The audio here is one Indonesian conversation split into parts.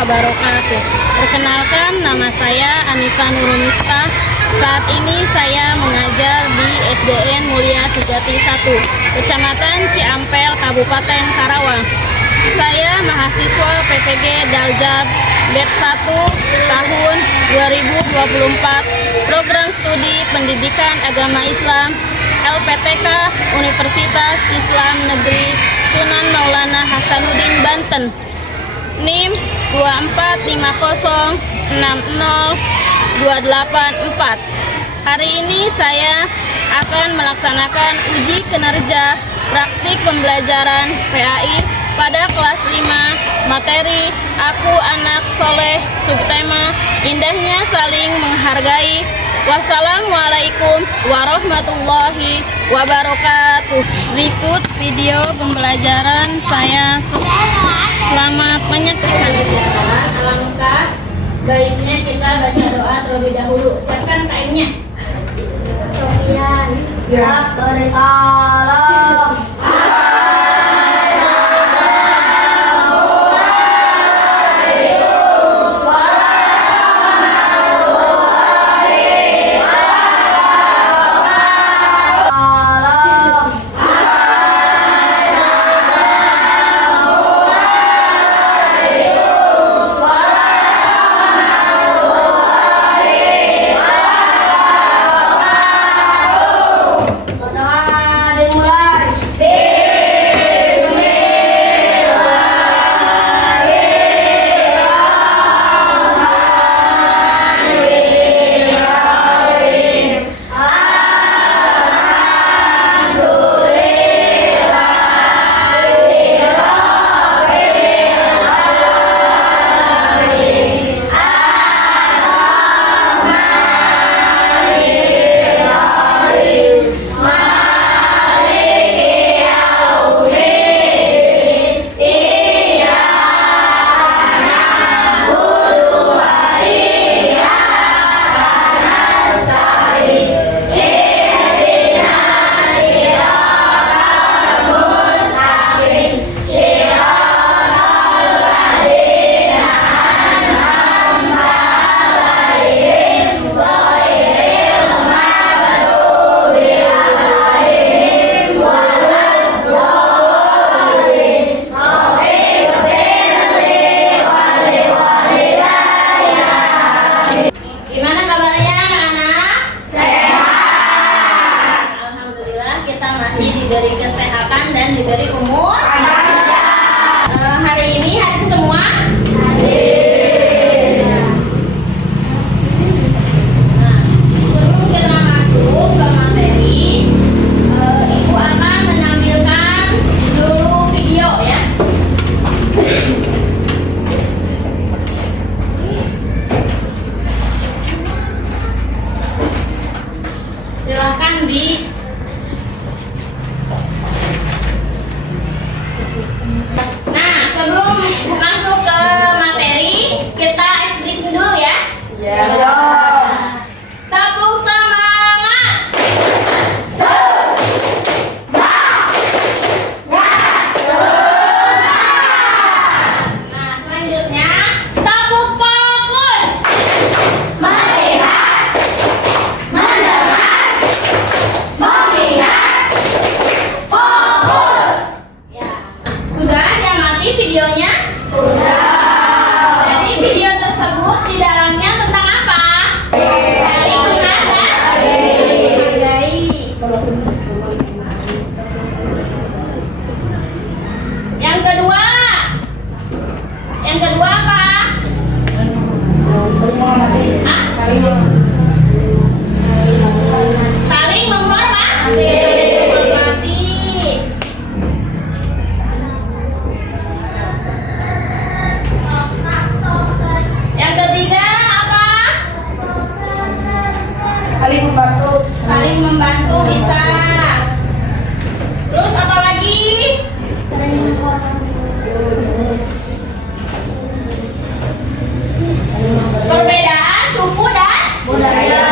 wabarakatuh. Perkenalkan, nama saya Anissa Nurul Miftah. Saat ini saya mengajar di SDN Mulia Sejati 1, Kecamatan Ciampel, Kabupaten Karawang. Saya mahasiswa PPG Daljab Batch 1 tahun 2024, program studi Pendidikan Agama Islam LPTK Universitas Islam Negeri Sunan Maulana Hasanuddin Banten, NIM 245060284. Hari ini saya akan melaksanakan uji kinerja praktik pembelajaran PAI pada kelas 5, materi Aku Anak Soleh, subtema Indahnya Saling Menghargai. Wassalamualaikum warahmatullahi wabarakatuh. Berikut video pembelajaran saya. Selamat menyaksikan. Alangkah baiknya kita baca doa terlebih dahulu. Siapkan kainnya. Sofian, ya, bersalam. Diberi kesehatan dan diberi umur. Hari ini hadir semua? Hadir. Nah, sebelum kita masuk ke materi, Ibu akan menampilkan dulu video ya. Silahkan di masuk ke materi, kita explain dulu ya. Ya. Tepuk semangat. Nah, selanjutnya tepuk fokus. Melihat, mendengar, mengingat, fokus. Ya. Sudah diamati videonya? Sudah. Jadi video tersebut di dalamnya tentang apa? Saling menghargai. Yang kedua apa? Hah? Saling menghormati. Yang ketiga apa? Saling membantu. Saling membantu bisa. Terus apa lagi? Perbedaan suku dan budaya.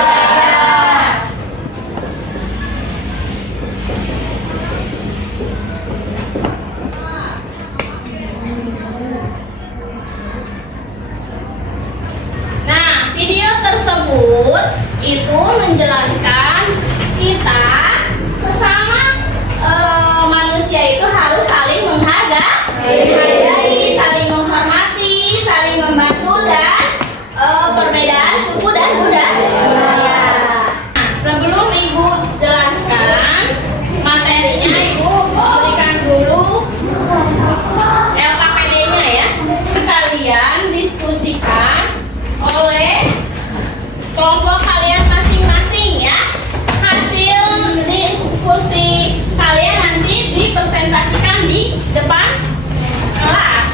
itu menjelaskan kita sesama manusia itu harus saling menghargai, saling menghormati, saling membantu dan perbedaan suku dan budaya. Nah, sebelum Ibu jelaskan materinya, Ibu berikan dulu LKPD-nya ya. Kalian diskusikan oleh kelompok kalian masing-masing ya. Hasil diskusi kalian nanti dipresentasikan di depan kelas.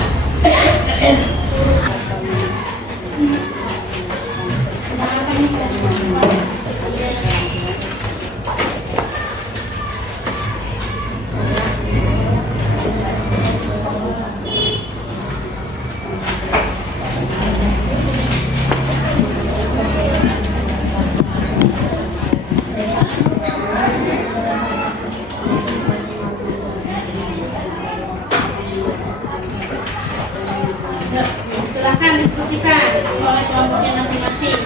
Silahkan diskusikan oleh kelompoknya masing-masing.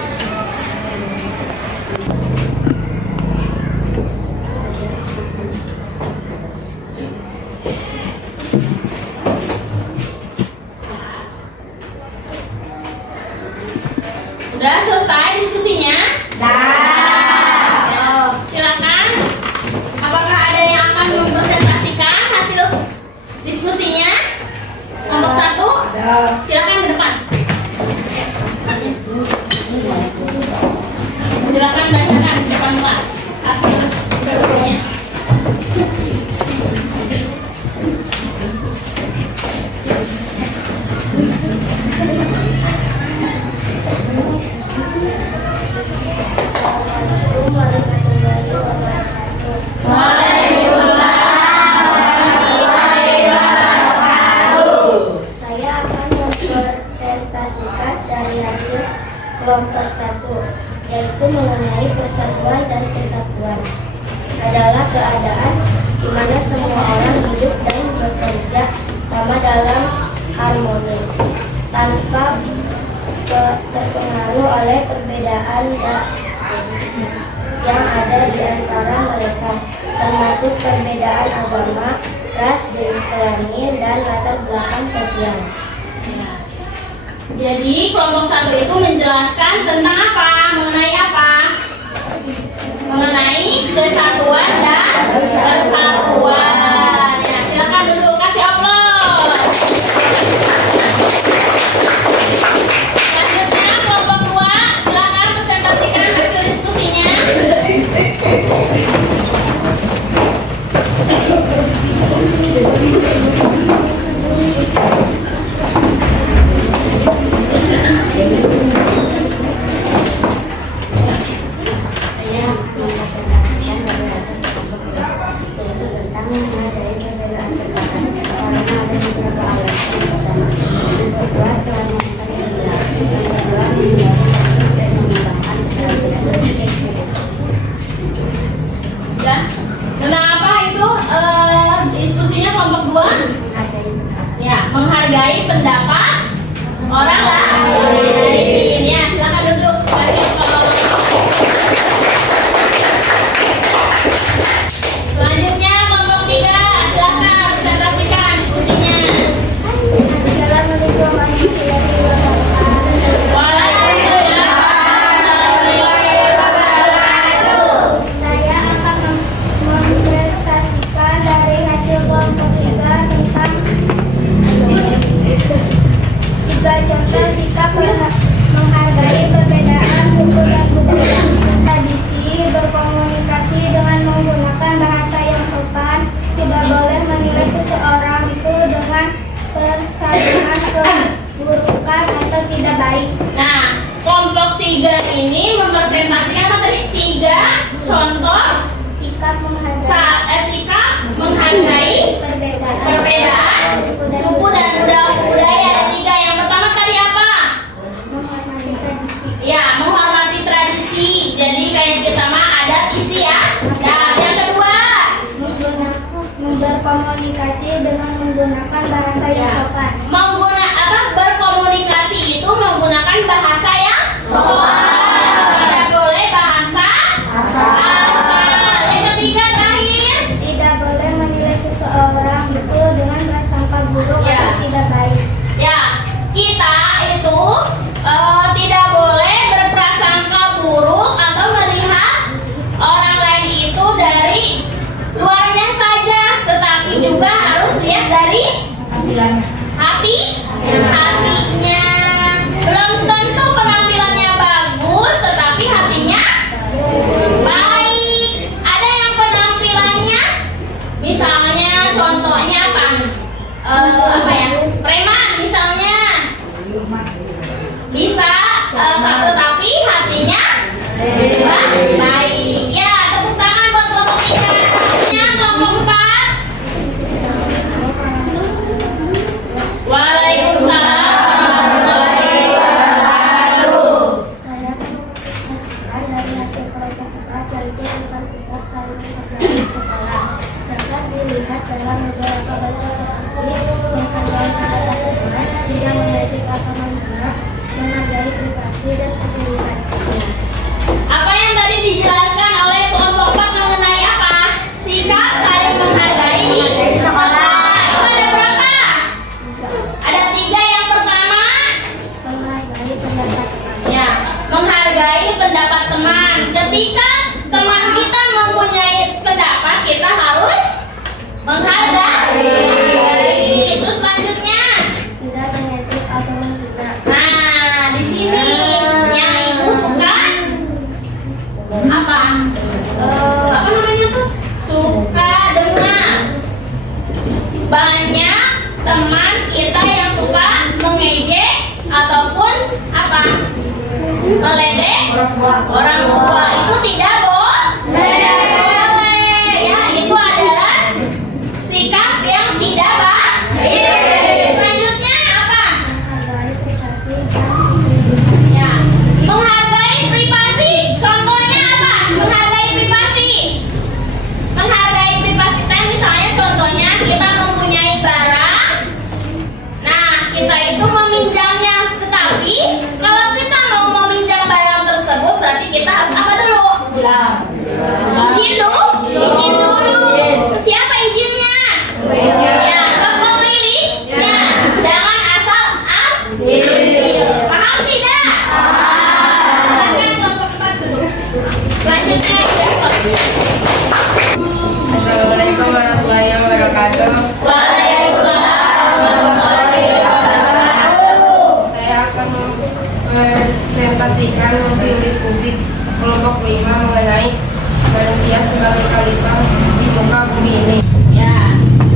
Udah selesai diskusinya? Silakan. Apakah ada yang akan mempresentasikan hasil diskusinya? Kelompok 1, silakan ke depan. Silakan bacakan di depan kelas hasil diskusinya. Saya akan mempresentasikan dari hasil kelompok 1, yaitu mengenai persatuan dan kesatuan. Adalah keadaan di mana semua orang hidup dan bekerja sama dalam harmoni, tanpa terpengaruh oleh perbedaan yang ada di antara mereka, termasuk perbedaan agama, ras, jenis kelamin, dan latar belakang sosial. Jadi kelompok 1 itu menjelaskan tentang apa? Mengenai apa? Mengenai kesatuan dan persatuan. Ya, silakan duduk, kasih aplaus. Selanjutnya kelompok 2, silakan presentasikan hasil diskusinya. Ya, tentang apa itu diskusinya kelompok 2? Ya, menghargai pendapat orang lain. Ya, silakan duduk. Kasih aplaus. Selanjutnya kelompok 3, silakan presentasikan diskusinya. Assalamualaikum warahmatullahi wabarakatuh. Waalaikumsalam. Saya akan mempresentasikan dari hasil kelompok 3 tentang 3 contoh sikap menghargai perbedaan suku dan budaya. Tradisi berkomunikasi dengan menggunakan bahasa yang sopan. Tidak boleh menilai seseorang itu dengan persatuan keburukan atau tidak baik. Nah, kelompok 3 ini mempresentasikan apa tadi? 3 contoh Sikap sikap menghargai perbedaan suku dan budaya. Ada 3. Yang pertama tadi apa? menghormati tradisi. Ya, menghormati tradisi. Jadi kayak kita mah adat istiadat. Yang kedua, Berkomunikasi dengan menggunakan bahasa yang sopan. berkomunikasi itu menggunakan bahasa yang sopan. Tidak boleh bahasa Hatinya. Belum tentu penampilannya bagus, tetapi hatinya baik. Ada yang penampilannya, misalnya contohnya apa? Apa ya? Preman misalnya. Bisa, tetapi hatinya baik. Ya, tepuk tangan buat kelompok 3. Kelompok 4. Waalaikumsalam warahmatullahi wabarakatuh. Saya menemukan dari hasil kelompok 4 yaitu tentang sifat saling menghargai di sekolah. Dapat dilihat dalam beberapa bentuk seperti menghargai kepada teman, tidak mengejek atau menghina, menghargai privasi dan keseluruhan. Apa yang tadi dijelaskan oleh kelompok 4 mengenai apa? Sikap saling menghargai di sekolah. Itu ada berapa? Ada 3. Yang pertama, Menghargai pendapat teman. ya, menghargai pendapat teman. Ketika teman kita mempunyai pendapat, kita harus menghargai. Terus selanjutnya, Tidak mengejek atau menghina. nah di sini yang ibu suka apa? Apa namanya tuh? Suka dengar. Banyak teman kita yang suka mengejek ataupun apa? Meledek orang tua. Itu tidak boleh. Ya, itu adalah sikap yang tidak baik. Selanjutnya apa? Menghargai privasi dan Ya, menghargai privasi. Contohnya apa? Menghargai privasi. Menghargai privasi teh misalnya contohnya kita mempunyai barang. Nah, kita itu meminjamnya. Tetapi kalau kita mau meminjam barang tersebut berarti kita harus apa dulu? Izin dulu. Izin dulu. Siapa izinnya? Ya, ke pemilik. Ya, jangan asal ambil. Paham tidak? Silakan kelompok 4 dulu. Selanjutnya Assalamualaikum warahmatullahi wabarakatuh. Waalaikumsalam warahmatullahi wabarakatuh. Saya akan mempresentasikan hasil diskusi kelompok 5 mengenai manusia sebagai khalifah di muka bumi ini. Ya,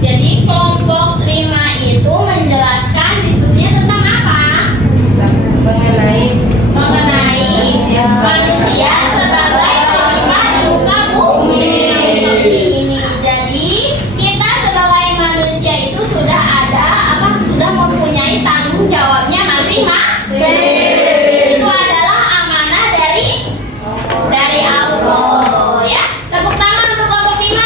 jadi kelompok 5 itu menjelaskan diskusinya tentang apa? Mengenai Manusia sebagai khalifah di muka bumi ini. Jadi kita sebagai manusia itu sudah ada apa? Sudah mempunyai tanggung jawabnya masing-masing. Itu adalah amanah dari Allah. Ya, tepuk tangan untuk kelompok 5.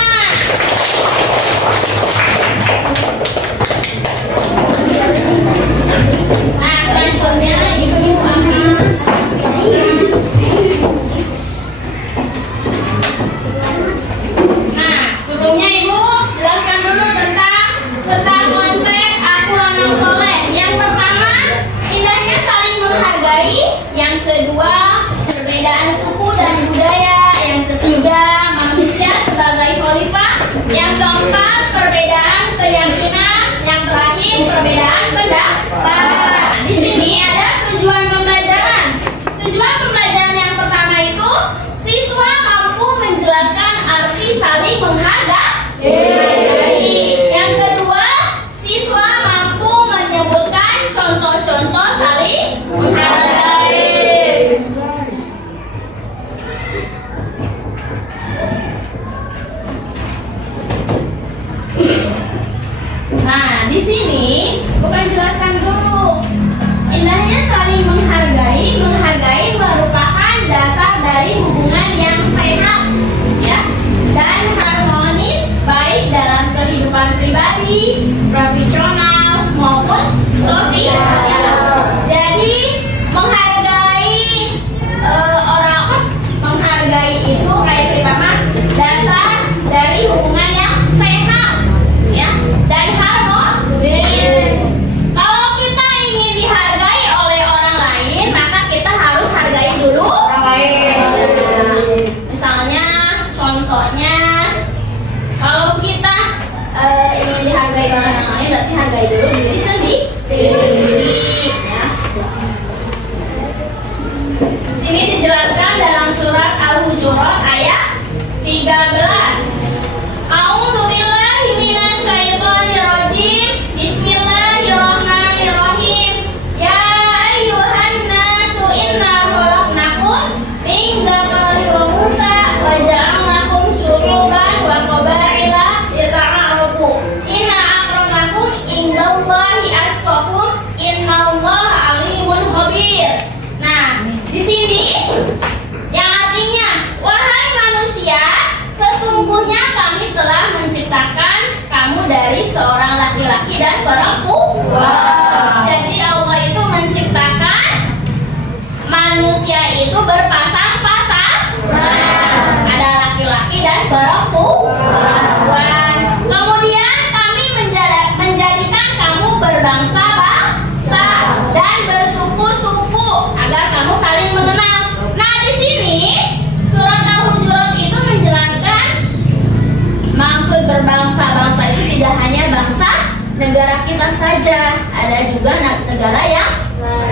negara kita saja, ada juga negara yang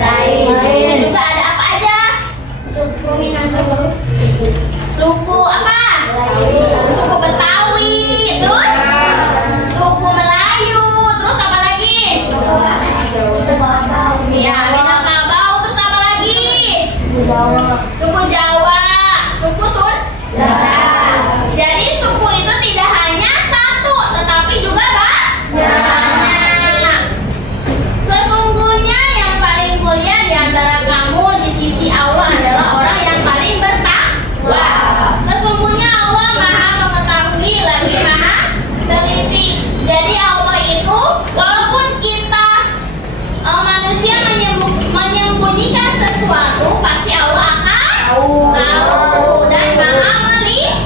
lain. Dan juga ada apa aja? Suku Minangkabau. Suku apa? Suku Betawi, terus suku Melayu, terus apa lagi? Ya, Minangkabau, terus apa lagi? Suku Jawa, suku Sunda. Jadi suku itu tidak hanya satu, tetapi juga banyak. Sesungguhnya yang paling mulia di antara kamu di sisi Allah adalah orang yang paling bertakwa. Sesungguhnya Allah Maha mengetahui lagi Maha teliti. Jadi Allah itu walaupun kita manusia menyembunyikan sesuatu, pasti Allah akan tahu dan Maha melihat.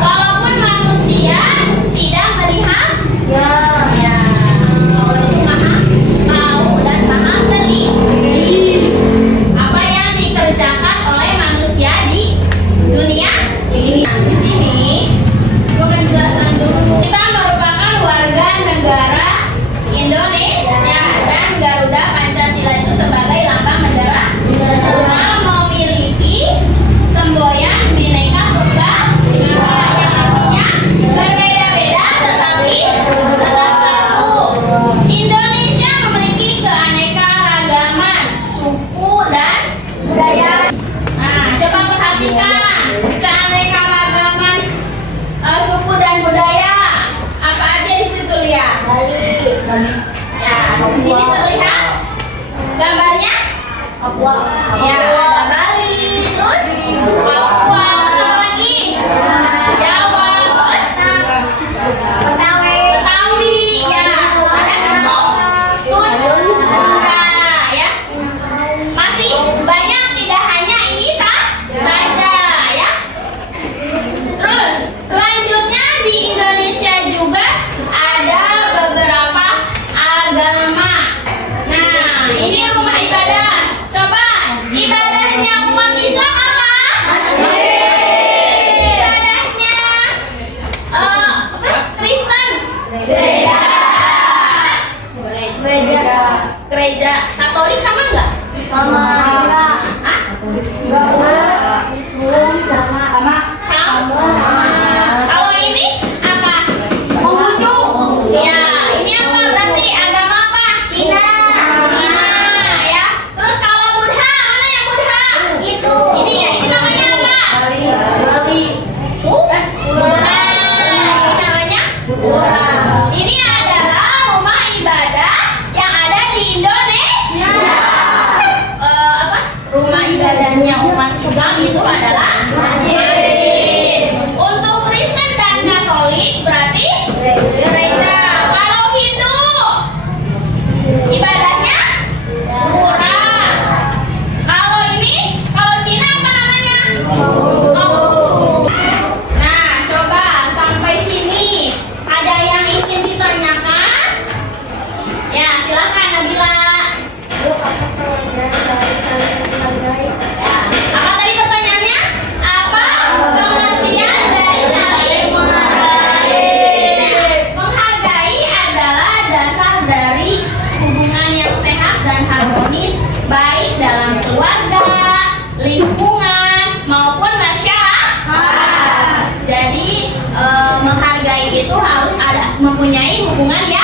Walaupun manusia tidak melihat, ya Allah itu Maha tahu dan Maha teliti apa yang dikerjakan oleh manusia di dunia ini. Di sini gue akan jelaskan dulu. Kita merupakan warga negara Indonesia dan Garuda Pancasila itu sebagai lambang negara semua memiliki semboyan Bhinneka Tunggal Ika yang artinya berbeda-beda tetapi adalah satu. Indonesia memiliki keanekaragaman suku dan budaya. Nah, coba perhatikan keanekaragaman suku dan budaya. Apa aja di situ lihat? Ya, di sini terlihat gambarnya. Ya, ada Bali, terus Papua, apa lagi? Jawa, terus Betawi, ya, ada suku Sunda, ya. Masih banyak, tidak hanya ini saja, ya. Terus selanjutnya di Indonesia juga ada beberapa agama. Nah, ini rumah ibadah. Coba ibadahnya umat Islam apa? Ibadahnya Kristen. Gereja Katolik sama enggak? Sama. Kalau ini apa? Konghucu. Ya, ini apa berarti? Agama apa? Cina, ya. Terus kalau Buddha, mana yang Buddha? Itu. Ini ya, ini namanya apa? Bali. Buddha. Ini namanya Buddha. Ini adalah rumah ibadah yang ada di Indonesia. Apa? Rumah ibadahnya umat Islam itu adalah masjid. Untuk Kristen dan Katolik berarti gereja. Kalau Hindu ibadahnya pura. Kalau ini, kalau Cina apa namanya? Konghucu. Nah, coba sampai sini ada yang ingin ditanyakan? Ya, silakan Nabila. Ya, apa tadi pertanyaannya? Apa pengertian dari saling menghargai? Menghargai adalah dasar dari hubungan yang sehat dan harmonis baik dalam keluarga, lingkungan maupun masyarakat. Jadi menghargai itu harus ada mempunyai hubungan yang